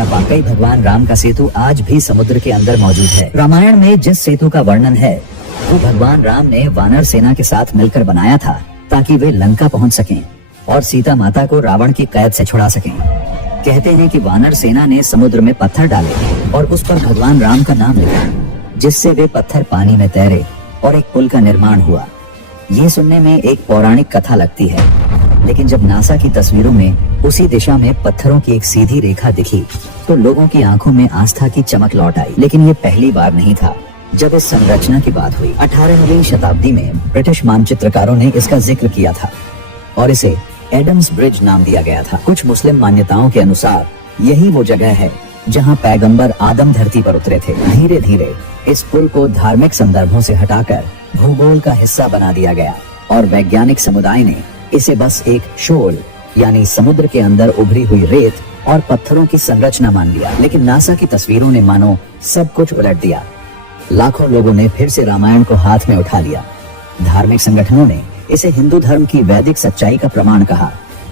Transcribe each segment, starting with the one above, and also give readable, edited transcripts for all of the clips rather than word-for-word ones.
क्या वाकई भगवान राम का सेतु आज भी समुद्र के अंदर मौजूद है? रामायण में जिस सेतु का वर्णन है वो भगवान राम ने वानर सेना के साथ मिलकर बनाया था ताकि वे लंका पहुंच सकें और सीता माता को रावण की कैद से छुड़ा सकें। कहते हैं कि वानर सेना ने समुद्र में पत्थर डाले और उस पर भगवान राम का नाम लिखा, जिससे वे पत्थर पानी में तैरे और एक पुल का निर्माण हुआ। ये सुनने में एक पौराणिक कथा लगती है, लेकिन जब नासा की तस्वीरों में उसी दिशा में पत्थरों की एक सीधी रेखा दिखी तो लोगों की आंखों में आस्था की चमक लौट आई। लेकिन ये पहली बार नहीं था जब इस संरचना की बात हुई। 18वीं शताब्दी में ब्रिटिश मानचित्रकारों ने इसका जिक्र किया था और इसे एडम्स ब्रिज नाम दिया गया था। कुछ मुस्लिम मान्यताओं के अनुसार यही वो जगह है जहां पैगंबर आदम धरती पर उतरे थे। धीरे धीरे इस पुल को धार्मिक संदर्भों से हटाकर भूगोल का हिस्सा बना दिया गया और वैज्ञानिक समुदाय ने इसे बस एक शोल यानी समुद्र के अंदर उभरी हुई रेत और पत्थरों की संरचना मान लिया। लेकिन नासा की तस्वीरों ने मानो सब कुछ उलट दिया। लाखों लोगों ने फिर से रामायण को हाथ में उठा लिया। धार्मिक संगठनों ने इसे हिंदू धर्म की वैदिक सच्चाई का प्रमाण कहा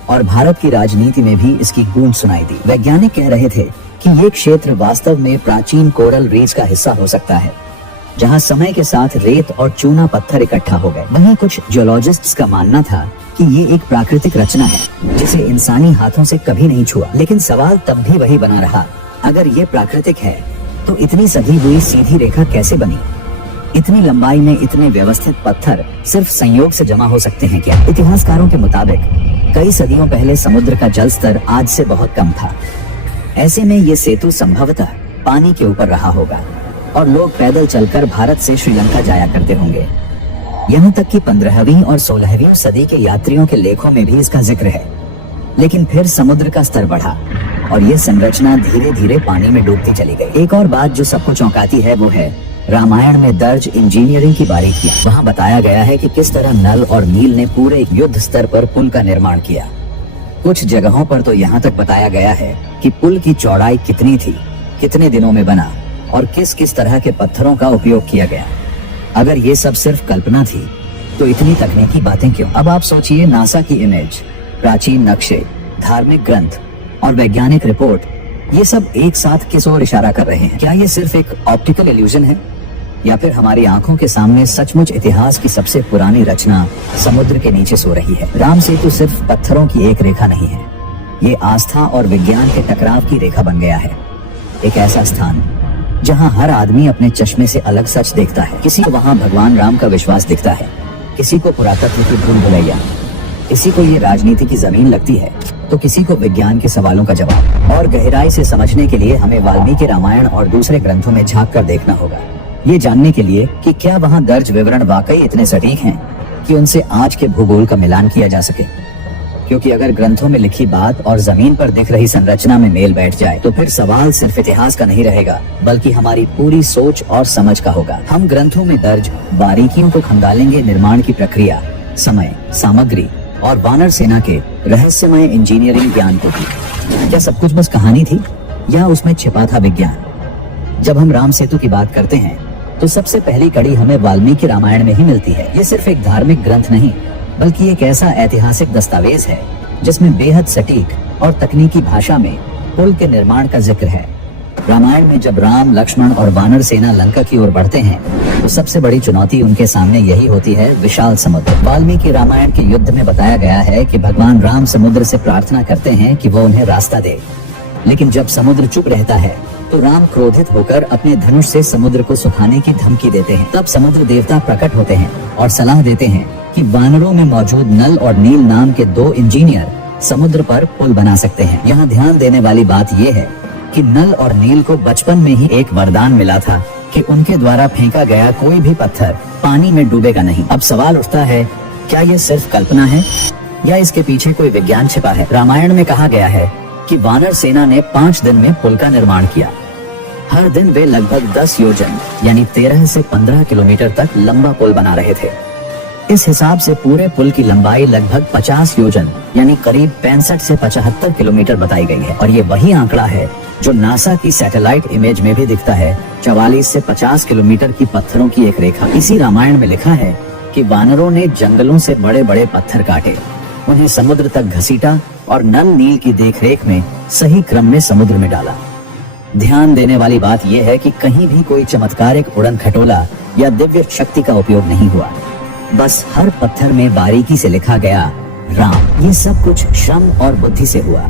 और भारत की राजनीति में भी इसकी गूंज सुनाई दी। वैज्ञानिक कह रहे थे कि ये क्षेत्र वास्तव में प्राचीन कोरल रीच का हिस्सा हो सकता है, जहां समय के साथ रेत और चूना पत्थर इकट्ठा हो गए। वहीं कुछ जियोलॉजिस्ट्स का मानना था कि ये एक प्राकृतिक रचना है जिसे इंसानी हाथों से कभी नहीं छुआ। लेकिन सवाल तब भी वही बना रहा, अगर ये प्राकृतिक है तो इतनी सधी हुई सीधी रेखा कैसे बनी? इतनी लंबाई में इतने व्यवस्थित पत्थर सिर्फ संयोग से जमा हो सकते हैं क्या? इतिहासकारों के मुताबिक कई सदियों पहले समुद्र का जल स्तर आज से बहुत कम था। ऐसे में ये सेतु संभवतः पानी के ऊपर रहा होगा और लोग पैदल चलकर भारत से श्रीलंका जाया करते होंगे। यहाँ तक कि 15वीं और 16वीं सदी के यात्रियों के लेखों में भी इसका जिक्र है। लेकिन फिर समुद्र का स्तर बढ़ा और ये संरचना धीरे धीरे पानी में डूबती चली गई। एक और बात जो सबको चौंकाती है वो है रामायण में दर्ज इंजीनियरिंग की बारीकियां। वहाँ बताया गया है कि किस तरह नल और नील ने पूरे युद्ध स्तर पर पुल का निर्माण किया। कुछ जगहों पर तो यहाँ तक बताया गया है कि पुल की चौड़ाई कितनी थी, कितने दिनों में बना और किस किस तरह के पत्थरों का उपयोग किया गया। अगर ये सब सिर्फ कल्पना थी तो इतनी तकनीकी बातें क्यों? अब आप सोचिए, नासा की इमेज, प्राचीन नक्शे, धार्मिक ग्रंथ और वैज्ञानिक रिपोर्ट, ये सब एक साथ किस ओर इशारा कर रहे हैं? क्या ये सिर्फ एक ऑप्टिकल इल्यूजन है या फिर हमारी आंखों के सामने सचमुच इतिहास की सबसे पुरानी रचना समुद्र के नीचे सो रही है? राम सेतु सिर्फ पत्थरों की एक रेखा नहीं है, ये आस्था और विज्ञान के टकराव की रेखा बन गया है। एक ऐसा स्थान जहां हर आदमी अपने चश्मे से अलग सच देखता है। किसी को वहां भगवान राम का विश्वास दिखता है, किसी को पुरातत्व की भूल भुलैया, किसी को ये राजनीति की जमीन लगती है तो किसी को विज्ञान के सवालों का जवाब। और गहराई से समझने के लिए हमें वाल्मीकि रामायण और दूसरे ग्रंथों में झांक कर देखना होगा, ये जानने के लिए कि क्या वहाँ दर्ज विवरण वाकई इतने सटीक हैं कि उनसे आज के भूगोल का मिलान किया जा सके। क्योंकि अगर ग्रंथों में लिखी बात और जमीन पर दिख रही संरचना में मेल बैठ जाए तो फिर सवाल सिर्फ इतिहास का नहीं रहेगा, बल्कि हमारी पूरी सोच और समझ का होगा। हम ग्रंथों में दर्ज बारीकियों को खंगालेंगे, निर्माण की प्रक्रिया, समय, सामग्री और वानर सेना के रहस्यमय इंजीनियरिंग ज्ञान को भी। क्या सब कुछ बस कहानी थी या उसमें छिपा था विज्ञान? जब हम राम सेतु की बात करते हैं तो सबसे पहली कड़ी हमें वाल्मीकि रामायण में ही मिलती है। ये सिर्फ एक धार्मिक ग्रंथ नहीं, बल्कि एक ऐसा ऐतिहासिक दस्तावेज है जिसमें बेहद सटीक और तकनीकी भाषा में पुल के निर्माण का जिक्र है। रामायण में जब राम, लक्ष्मण और वानर सेना लंका की ओर बढ़ते हैं तो सबसे बड़ी चुनौती उनके सामने यही होती है, विशाल समुद्र। वाल्मीकि रामायण के युद्ध में बताया गया है कि भगवान राम समुद्र से प्रार्थना करते हैं कि वो उन्हें रास्ता दे, लेकिन जब समुद्र चुप रहता है तो राम क्रोधित होकर अपने धनुष से समुद्र को सुखाने की धमकी देते हैं। तब समुद्र देवता प्रकट होते हैं और सलाह देते हैं कि वानरों में मौजूद नल और नील नाम के 2 इंजीनियर समुद्र पर पुल बना सकते हैं। यहाँ ध्यान देने वाली बात यह है कि नल और नील को बचपन में ही एक वरदान मिला था कि उनके द्वारा फेंका गया कोई भी पत्थर पानी में डूबेगा नहीं। अब सवाल उठता है, क्या ये सिर्फ कल्पना है या इसके पीछे कोई विज्ञान छिपा है? रामायण में कहा गया है कि वानर सेना ने 5 दिन में पुल का निर्माण किया। हर दिन वे लगभग 10 योजन यानी 13 से 15 किलोमीटर तक लंबा पुल बना रहे थे। इस हिसाब से पूरे पुल की लंबाई लगभग 50 योजन यानी करीब 65 से 75 किलोमीटर बताई गई है। और ये वही आंकड़ा है जो नासा की सैटेलाइट इमेज में भी दिखता है, 44 से 50 किलोमीटर की पत्थरों की एक रेखा। इसी रामायण में लिखा है कि वानरों ने जंगलों से बड़े बड़े पत्थर काटे, उन्हें समुद्र तक घसीटा और नल नील की देखरेख में सही क्रम में समुद्र में डाला। ध्यान देने वाली बात यह है कि कहीं भी कोई चमत्कारिक उड़न खटोला या दिव्य शक्ति का उपयोग नहीं हुआ। बस हर पत्थर में बारीकी से लिखा गया राम। ये सब कुछ श्रम और बुद्धि से हुआ।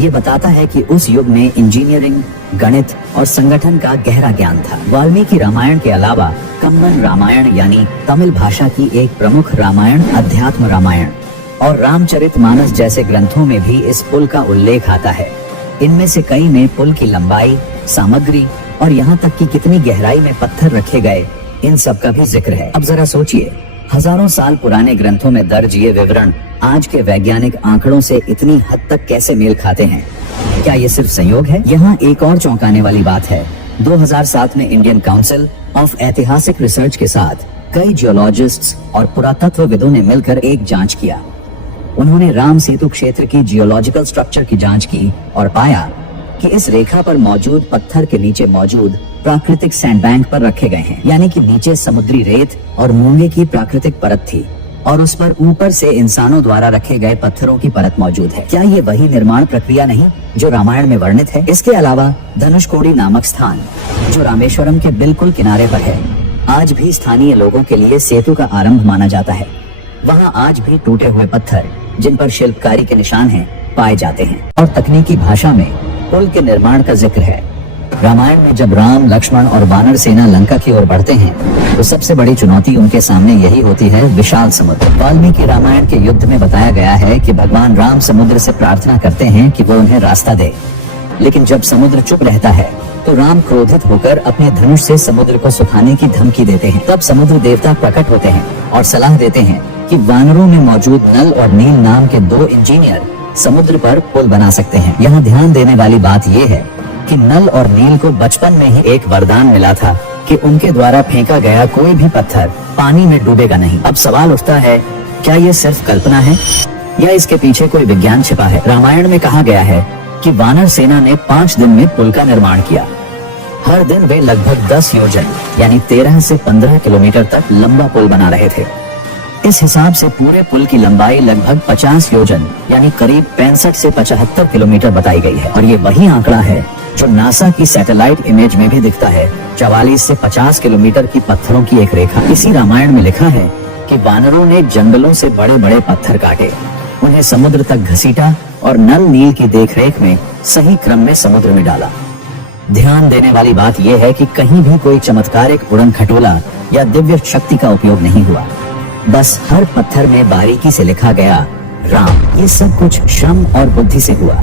ये बताता है कि उस युग में इंजीनियरिंग, गणित और संगठन का गहरा ज्ञान था। वाल्मीकि रामायण के अलावा कम्बन रामायण यानी तमिल भाषा की एक प्रमुख रामायण अध्यात्म रामायण और रामचरितमानस जैसे ग्रंथों में भी इस पुल का उल्लेख आता है। इनमें से कई में पुल की लंबाई, सामग्री और यहाँ तक कि कितनी गहराई में पत्थर रखे गए, इन सब का भी जिक्र है। अब जरा सोचिए, हजारों साल पुराने ग्रंथों में दर्ज ये विवरण आज के वैज्ञानिक आंकड़ों से इतनी हद तक कैसे मेल खाते हैं? क्या ये सिर्फ संयोग है? यहाँ एक और चौंकाने वाली बात है। 2007 में इंडियन काउंसिल ऑफ ऐतिहासिक रिसर्च के साथ कई जियोलॉजिस्ट्स और पुरातत्वविदों ने मिलकर एक जांच किया। उन्होंने राम सेतु क्षेत्र की जियोलॉजिकल स्ट्रक्चर की जांच की और पाया कि इस रेखा पर मौजूद पत्थर के नीचे मौजूद प्राकृतिक सैंडबैंक पर रखे गए हैं, यानी कि नीचे समुद्री रेत और मूंगे की प्राकृतिक परत थी और उस पर ऊपर से इंसानों द्वारा रखे गए पत्थरों की परत मौजूद है। क्या ये वही निर्माण प्रक्रिया नहीं जो रामायण में वर्णित है? इसके अलावा धनुषकोडी नामक स्थान जो रामेश्वरम के बिल्कुल किनारे पर है, आज भी स्थानीय लोगों के लिए सेतु का आरंभ माना जाता है। वहाँ आज भी टूटे हुए पत्थर जिन पर शिल्पकारी के निशान हैं पाए जाते हैं और तकनीकी भाषा में पुल के निर्माण का जिक्र है। रामायण में जब राम, लक्ष्मण और वानर सेना लंका की ओर बढ़ते हैं तो सबसे बड़ी चुनौती उनके सामने यही होती है विशाल समुद्र। वाल्मीकि रामायण के युद्ध में बताया गया है कि भगवान राम समुद्र से प्रार्थना करते हैं कि वो उन्हें रास्ता दे, लेकिन जब समुद्र चुप रहता है तो राम क्रोधित होकर अपने धनुष से समुद्र को सुखाने की धमकी देते हैं। तब समुद्र देवता प्रकट होते हैं और सलाह देते हैं कि वानरों में मौजूद नल और नील नाम के 2 इंजीनियर समुद्र पर पुल बना सकते हैं। यहाँ ध्यान देने वाली बात यह है कि नल और नील को बचपन में ही एक वरदान मिला था कि उनके द्वारा फेंका गया कोई भी पत्थर पानी में डूबेगा नहीं। अब सवाल उठता है, क्या ये सिर्फ कल्पना है या इसके पीछे कोई विज्ञान छिपा है? रामायण में कहा गया है कि वानर सेना ने 5 दिन में पुल का निर्माण किया। हर दिन वे लगभग 10 योजन यानी 13 से 15 किलोमीटर तक लंबा पुल बना रहे थे। इस हिसाब से पूरे पुल की लंबाई लगभग 50 योजन यानी करीब 65 से 75 किलोमीटर बताई गई है। और ये वही आंकड़ा है जो नासा की सैटेलाइट इमेज में भी दिखता है, 44 से 50 किलोमीटर की पत्थरों की एक रेखा। इसी रामायण में लिखा है कि वानरों ने जंगलों से बड़े बड़े पत्थर काटे, उन्हें समुद्र तक घसीटा और नल नील की देखरेख में सही क्रम में समुद्र में डाला। ध्यान देने वाली बात यह है कि कहीं भी कोई चमत्कारिक उड़न खटोला या दिव्य शक्ति का उपयोग नहीं हुआ। बस हर पत्थर में बारीकी से लिखा गया राम। ये सब कुछ श्रम और बुद्धि से हुआ।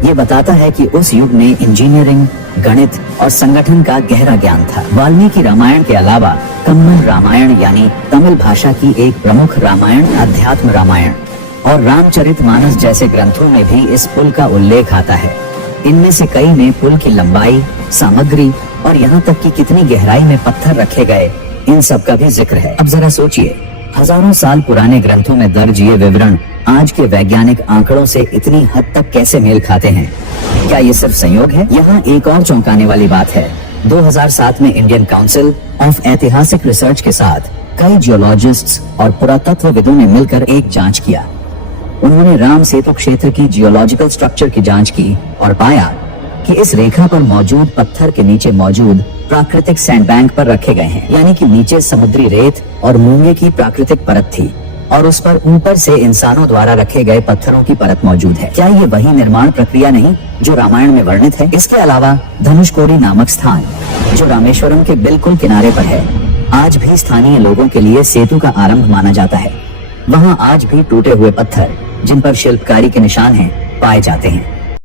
ये बताता है कि उस युग में इंजीनियरिंग, गणित और संगठन का गहरा ज्ञान था। वाल्मीकि रामायण के अलावा कम्बन रामायण यानी तमिल भाषा की एक प्रमुख रामायण अध्यात्म रामायण और रामचरितमानस जैसे ग्रंथों में भी इस पुल का उल्लेख आता है। इनमें से कई में पुल की लंबाई, सामग्री और यहाँ तक कि कितनी गहराई में पत्थर रखे गए, इन सब का भी जिक्र है। अब जरा सोचिए, हजारों साल पुराने ग्रंथों में दर्ज ये विवरण आज के वैज्ञानिक आंकड़ों से इतनी हद तक कैसे मेल खाते हैं? क्या ये सिर्फ संयोग है? यहाँ एक और चौंकाने वाली बात है। 2007 में इंडियन काउंसिल ऑफ ऐतिहासिक रिसर्च के साथ कई जियोलॉजिस्ट्स और पुरातत्वविदों ने मिलकर एक जांच किया। उन्होंने राम सेतु क्षेत्र की जियोलॉजिकल स्ट्रक्चर की जांच की और पाया कि इस रेखा पर मौजूद पत्थर के नीचे मौजूद प्राकृतिक सैंडबैंक पर रखे गए हैं, यानी कि नीचे समुद्री रेत और मूंगे की प्राकृतिक परत थी और उस पर ऊपर से इंसानों द्वारा रखे गए पत्थरों की परत मौजूद है। क्या ये वही निर्माण प्रक्रिया नहीं जो रामायण में वर्णित है? इसके अलावा धनुषकोडी नामक स्थान जो रामेश्वरम के बिल्कुल किनारे पर है, आज भी स्थानीय लोगों के लिए सेतु का आरंभ माना जाता है। वहाँ आज भी टूटे हुए पत्थर जिन पर शिल्पकारी के निशान हैं पाए जाते हैं।